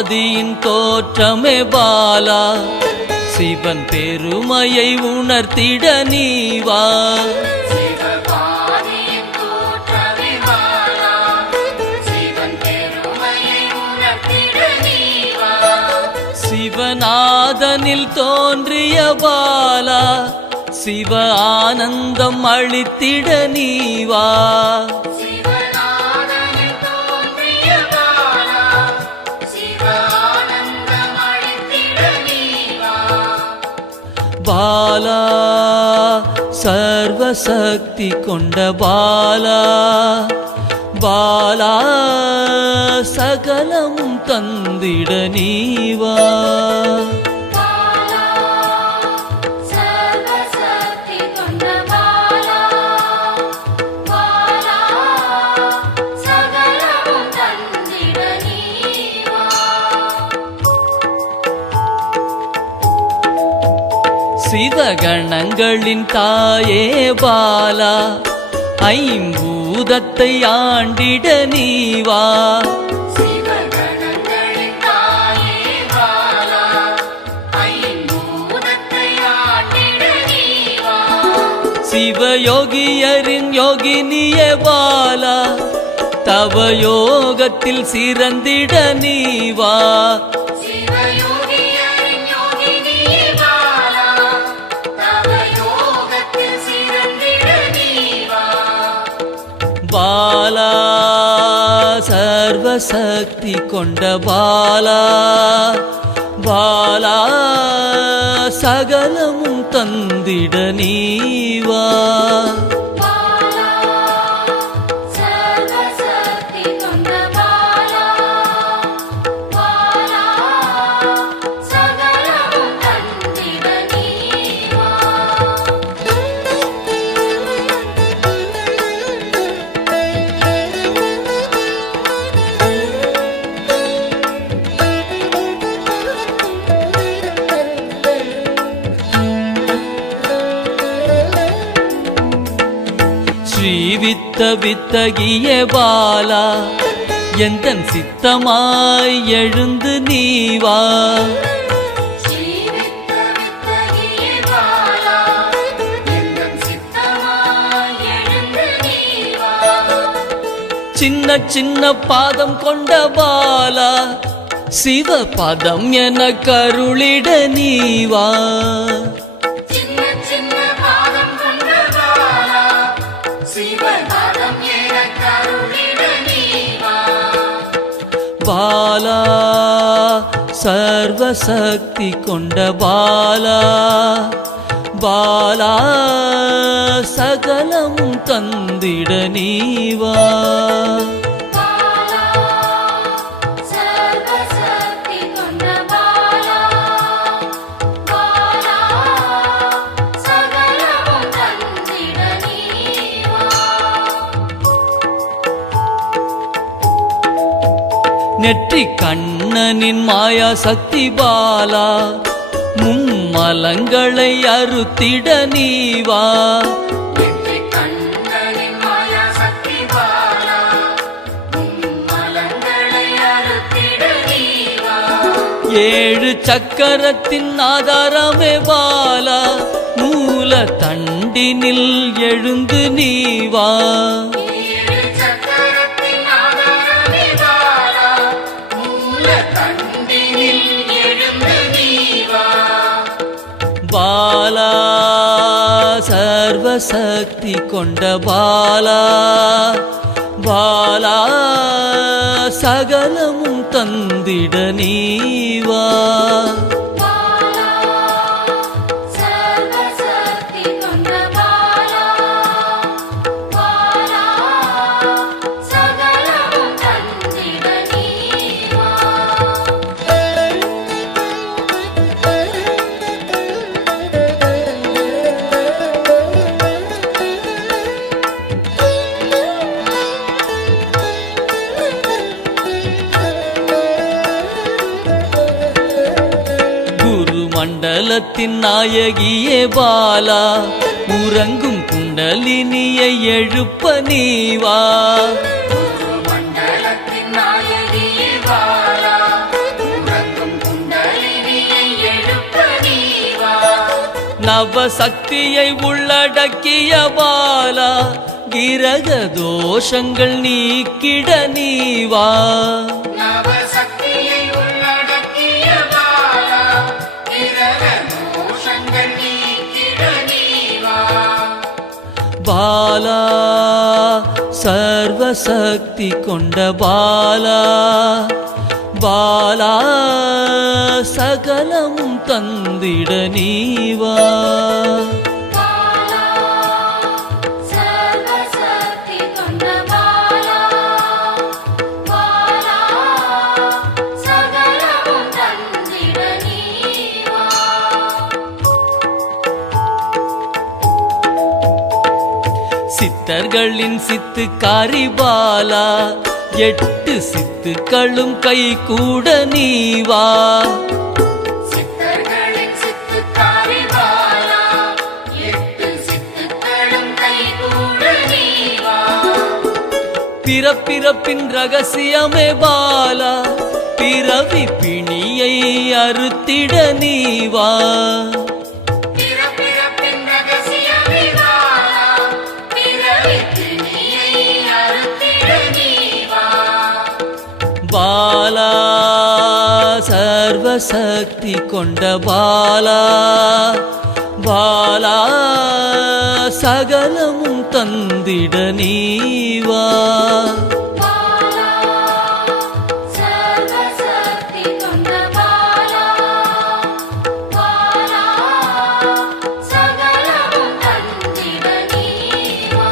ஆதியின் தோற்றமே பாலா, சிவன் பெருமையை உணர்த்திட நீவா. சிவநாதனில் தோன்றிய பாலா, சிவ ஆனந்தம் அளித்திட நீவா. பாலா சர்வசக்தி கொண்ட பாலா, பாலா சகலம் தந்திட நீவா. சிவகணங்களின் தாயே பாலா, ஐம்பூதத்தை ஆண்டிட நீவா. சிவயோகியரின் யோகினியே பாலா, தவ யோகத்தில் சிறந்திட நீவா. பாலா சர்வசக்தி கொண்ட பாலா, பாலா சகலமும் தந்திட நீவா. ஸ்ரீவித்த வித்தகிய பாலா, எந்தன் சித்தமாய் எழுந்து நீவா. சின்ன சின்ன பாதம் கொண்ட பாலா, சிவ பதம் என கருளிட நீவா. பாலா சர்வசக்தி கொண்ட பாலா, பாலா சகலம் தந்திட நீவா. நெற்றி கண்ணனின் மாயா சக்தி பாலா, மும்மலங்களை அறுத்திட நீவா. ஏழு சக்கரத்தின் ஆதாரமே பாலா, மூல தண்டினில் எழுந்து நீவா. பாலா சர்வசக்தி கொண்ட பாலா, பாலா சகலமும் தந்திட நீவா. மண்டலத்தின் நாயகியே பாலா, உறங்கும் குண்டலினியை எழுப்ப நீவா. மண்டலத்தின் நாயகியே பாலா, நவசக்தியை உள்ளடக்கிய பாலா கிரக தோஷங்கள் நீக்கிட நீவா நவசக்தியை உள்ளடக்கிய பாலா கிரக தோஷங்கள் நீக்கிட நீவா பாலா சர்வசக்தி கொண்ட பாலா பாலா சகலமும் தந்திட நீவா பாலா சர்வசக்தி கொண்ட பாலா பாலா சகலமும் தந்திட நீவா சித்தர்களின் சித்துக்காரி பாலா 8 சித்துக்களும் கை கூட நீவா சித்தர்களின் சித்துக்காரி பாலா 8 சித்துக்களும் கைகூட நீவா பிறப்பிறப்பின் ரகசியமே பாலா பிறவி பிணியை அறுத்திட நீவா பிறப்பிறப்பின் ரகசியமே பாலா பிறவி பிணியை அறுத்திட நீவா பாலா சர்வசக்தி கொண்ட பாலா பாலா சகலமும் தந்திட நீவா பாலா சர்வசக்தி கொண்ட பாலா பாலா சகலமும் தந்திட நீவா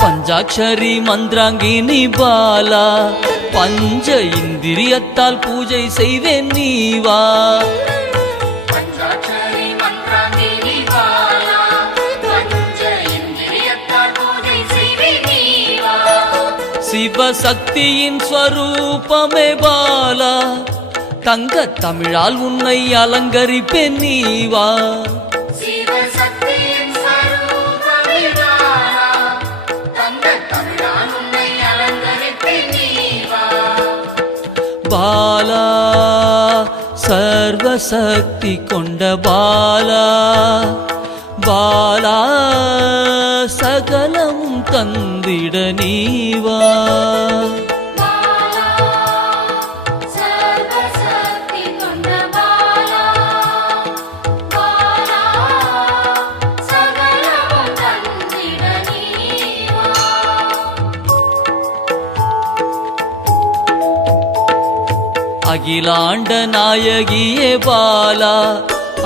பஞ்சாட்சரி மந்திராங்கினி பாலா பஞ்ச இந்திரியத்தால் பூஜை செய்வேன் நீவா பஞ்சாட்சரி மந்திராங்கினி பாலா பஞ்ச இந்திரியத்தால் பூஜை செய்வே நீவா சிவசக்தியின் ஸ்வரூபமே பாலா தங்க தமிழால் உன்னை அலங்கரிப்பேன் நீவா சிவசக்தியின் ஸ்வரூபமே பாலா தங்க தமிழால் உன்னை அலங்கரிப்பேன் நீவா பாலா சர்வசக்தி கொண்ட பாலா பாலா சகலமும் தந்திட நீவா பாலா சர்வசக்தி கொண்ட பாலா பாலா சகலமும் தந்திட நீவா அகிலாண்ட நாயகியே பாலா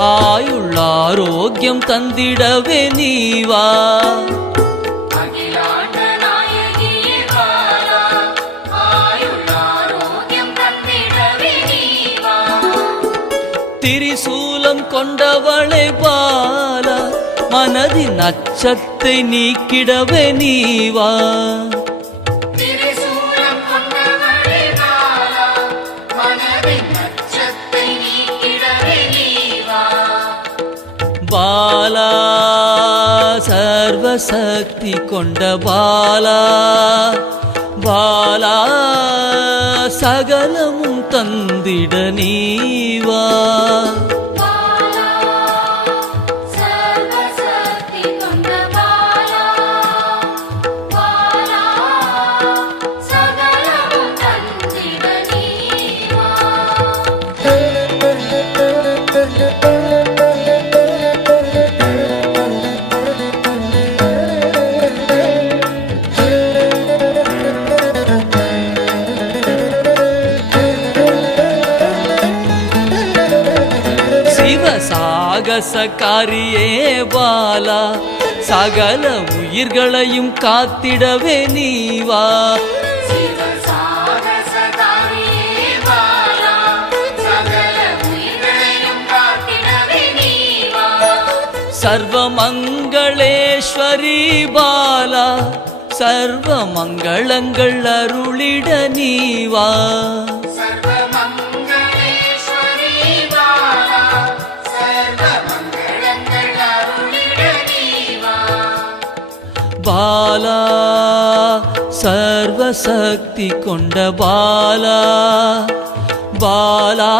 ஆயுள் ஆரோக்கியம் தந்திடவே நீவா அகிலாண்ட நாயகியே பாலா ஆயுள் ஆரோக்கியம் தந்திடவே நீவா திரிசூலம் கொண்டவளே பாலா மனதின் அச்சத்தை நீக்கிடவே நீவா திரிசூலம் கொண்டவளே பாலா மனதின் அச்சத்தை நீக்கிடவே நீவா பாலா சர்வசக்தி கொண்ட பாலா பாலா சகலமும் தந்திட நீவா பாலா சர்வசக்தி கொண்ட பாலா பாலா சகலமும் தந்திட நீவா சாகசக்காரியே பாலா சகல உயிர்களையும் காத்திடவே நீவா சிவசாகசகாரியே பாலா சகல உயிர்களையும் காத்திடவே நீவா சர்வமங்களேஸ்வரி பாலா சர்வ மங்களங்கள் அருளிட நீவா சர்வமங்களேஸ்வரி பாலா பாலா சர்வசக்தி கொண்ட பாலா பாலா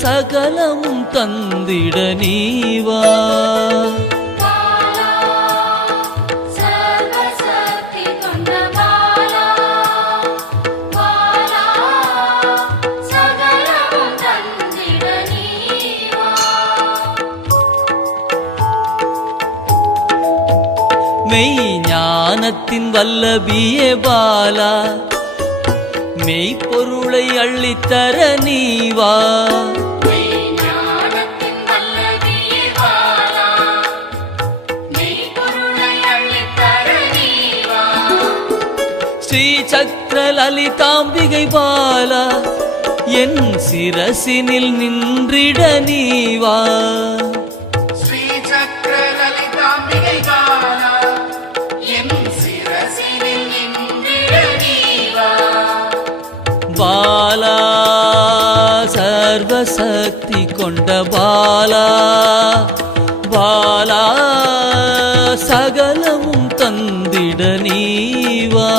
சகலமும் தந்திட நீவா பாலா சர்வசக்தி கொண்ட பாலா பாலா சகலமும் தந்திட நீவா மெய் ஞானத்தின் வல்லபியே பாலா மெய்ப்பொருளை அள்ளித்தர நீவா ஞானத்தின் வல்லபியே பாலா மெய்ப்பொருளை அள்ளித்தர நீவா ஸ்ரீ சக்கர லலிதாம்பிகை பாலா என் சிரசினில் நின்றிட நீவா ஸ்ரீ சக்கர லலிதாம்பிகை பாலா என் சிரசினில் நின்றிட நீவா பாலா சர்வசக்தி கொண்ட பாலா பாலா சகலமும் தந்திட நீவா